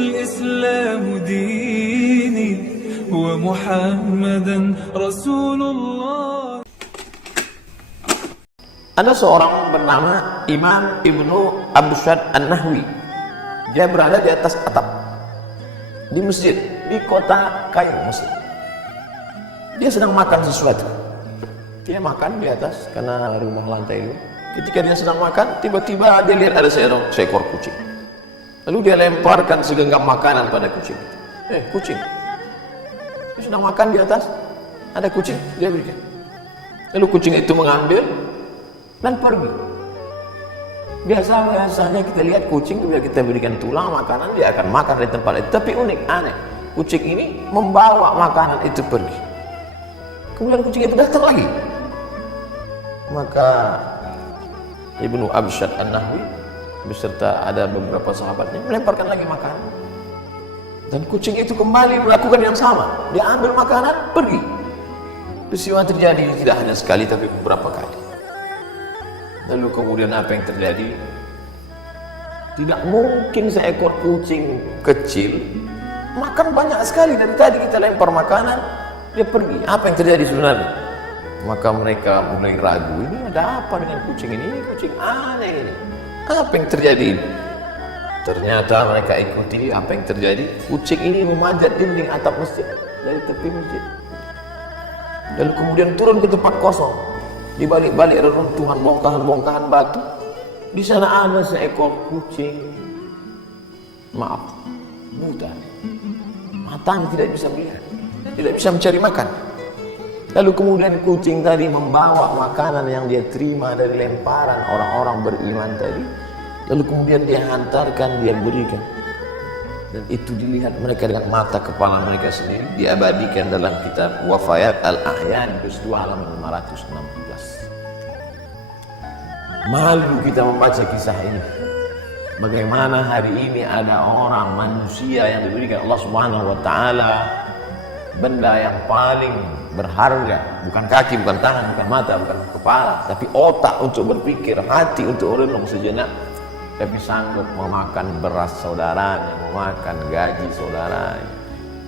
الإسلام ديني ومحمدا رسول الله. Ada seorang bernama Imam Ibnu Absyad An-Nahwi. Dia berada di atas atap di masjid di kota Kairo, Mesir. Dia sedang makan sesuatu. Dia makan di atas karena rumah lantai itu. Ketika dia sedang makan, tiba-tiba dia lihat ada seekor kucing. Lalu dia lemparkan segenggam makanan pada kucing. Kucing. Dia sedang makan di atas, ada kucing, dia berikan. Lalu kucing itu mengambil dan pergi. Biasanya kita lihat kucing, bila kita berikan tulang makanan, dia akan makan di tempat itu. Tapi unik, aneh, kucing ini membawa makanan itu pergi. Kemudian kucing itu datang lagi. Maka Ibnu Absyad An-Nahwi beserta ada beberapa sahabatnya melemparkan lagi makanan. Dan kucing itu kembali melakukan yang sama. Dia ambil makanan, pergi. Peristiwa terjadi tidak hanya sekali tapi beberapa kali. Lalu kemudian apa yang terjadi? Tidak mungkin seekor kucing kecil makan banyak sekali. Dari tadi kita lempar makanan, dia pergi. Apa yang terjadi sebenarnya? Maka mereka mulai ragu, ini ada apa dengan kucing ini? Ini kucing aneh ini. Apa yang terjadi? Ternyata mereka ikuti apa yang terjadi. Kucing ini memanjat dinding atap masjid dari tepi masjid. Lalu kemudian turun ke tempat kosong. Di balik-balik reruntuhan bongkahan-bongkahan batu, di sana ada seekor kucing, maaf, buta, matanya tidak bisa melihat, tidak bisa mencari makan. Lalu kemudian kucing tadi membawa makanan yang dia terima dari lemparan orang-orang beriman tadi, lalu kemudian dia hantarkan, dia berikan. Dan itu dilihat mereka dengan mata kepala mereka sendiri, diabadikan dalam kitab Wafayat Al-Ahyan juz 2 halaman 516. Malu kita membaca kisah ini. Bagaimana hari ini ada orang manusia yang diberikan Allah Subhanahu wa taala benda yang paling berharga, bukan kaki, bukan tangan, bukan mata, bukan kepala, tapi otak untuk berpikir, hati untuk merenung sejenak. Tapi sanggup memakan beras saudaranya, memakan gaji saudaranya.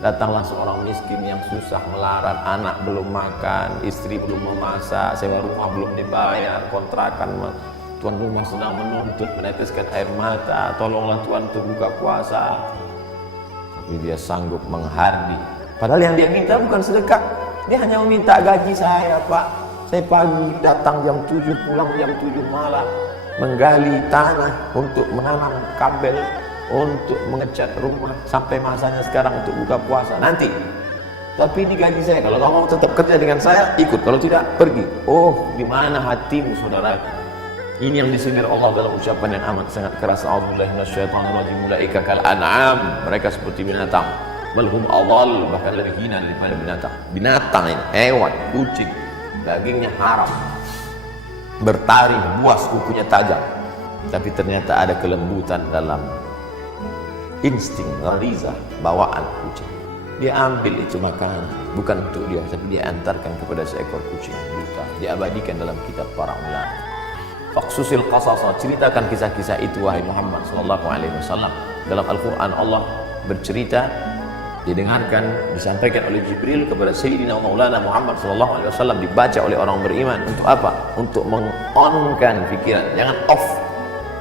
Datanglah seorang miskin yang susah melarat, anak belum makan, istri belum memasak, sewa rumah belum dibayar, kontrakan tuan rumah sedang menuntut, meneteskan air mata, tolonglah Tuhan untuk buka puasa. Tapi dia sanggup menghardi. Padahal yang dia minta bukan sedekah, dia hanya meminta gaji saya, Pak. Saya pagi datang jam 7, pulang jam 7 malam. Menggali tanah untuk menanam kabel, untuk mengecat rumah, sampai masanya sekarang untuk buka puasa nanti. Tapi ini gaji saya, kalau kamu tetap kerja dengan saya, ikut, kalau tidak, pergi. Oh, di mana hatimu saudara? Ini yang disindir Allah dalam ucapan yang amat sangat keras. A'udzubillahi minasyaitonirrajim. Ulaika kal an'am, mereka seperti binatang. Bal hum adall, bahkan lebih hina daripada binatang. Binatang ini, hewan, kucing, dagingnya haram, bertaring, buas, kukunya tajam, tapi ternyata ada kelembutan dalam insting, ghariza, bawaan kucing. Dia ambil itu makanan, bukan untuk dia, tapi dia antarkan kepada seekor kucing buta. Diabadikan dalam kitab para ulama. Faqsusil qasasa, ceritakan kisah-kisah itu wahai Muhammad sallallahu alaihi wasallam. Dalam Al-Qur'an Allah bercerita, didengarkan, disampaikan oleh Jibril kepada Sayyidina Maulana Muhammad sallallahu alaihi wasallam, dibaca oleh orang beriman. Untuk apa? Untuk meng-on-kan pikiran, jangan off.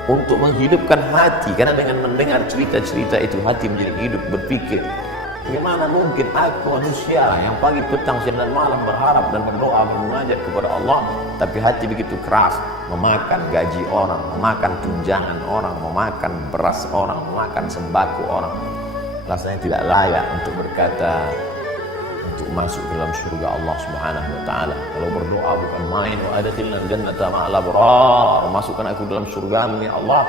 Untuk menghidupkan hati, karena dengan mendengar cerita-cerita itu hati menjadi hidup, berpikir. Bagaimana mungkin aku manusia yang pagi, petang, siang dan malam berharap dan berdoa, bermunajat kepada Allah, tapi hati begitu keras, memakan gaji orang, memakan tunjangan orang, memakan beras orang, memakan sembako orang. Rasanya tidak layak untuk berkata, untuk masuk ke dalam surga Allah Subhanahu wa taala. Kalau berdoa bukan main, wa adkhilna jannata ma'al abrar, masukkan aku dalam surga-Mu ya Allah.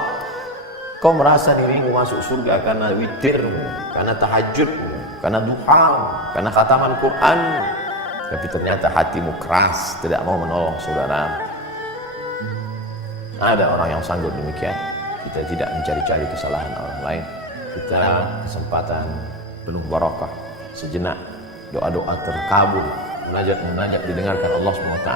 Kau merasa dirimu masuk surga karena witirmu, karena tahajudmu, karena duhamu, karena khataman Quran, tapi ternyata hatimu keras, tidak mau menolong saudara. Ada orang yang sanggup demikian. Kita tidak mencari-cari kesalahan orang lain. Kita kesempatan penuh barakah, sejenak doa-doa terkabul, munajat didengarkan Allah SWT.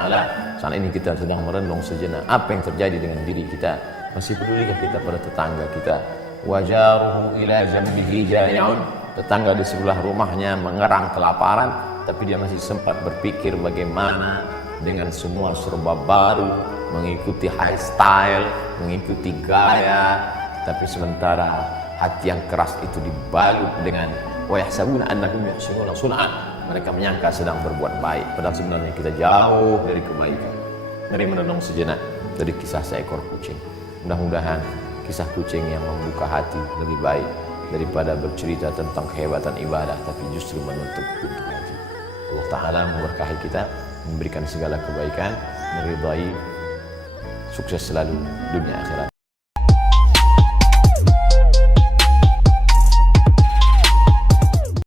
Saat ini kita sedang merenung sejenak apa yang terjadi dengan diri kita. Masih pedulikah kita pada tetangga kita? wajaruhu ila jambihi jai'un, tetangga di sebelah rumahnya mengerang kelaparan, tapi dia masih sempat berpikir bagaimana dengan semua serba baru, mengikuti high style, mengikuti gaya, tapi sementara hati yang keras itu dibalut dengan wa yahsabuna annahum yuhsinuna sun'a. Mereka menyangka sedang berbuat baik, padahal sebenarnya kita jauh dari kebaikan. Mari merenung sejenak dari kisah seekor kucing. Mudah-mudahan kisah kucing yang membuka hati lebih baik daripada bercerita tentang kehebatan ibadah, tapi justru menutup pintu hati. Allah Ta'ala memberkahi kita, memberikan segala kebaikan, meridai, sukses selalu dunia akhirat.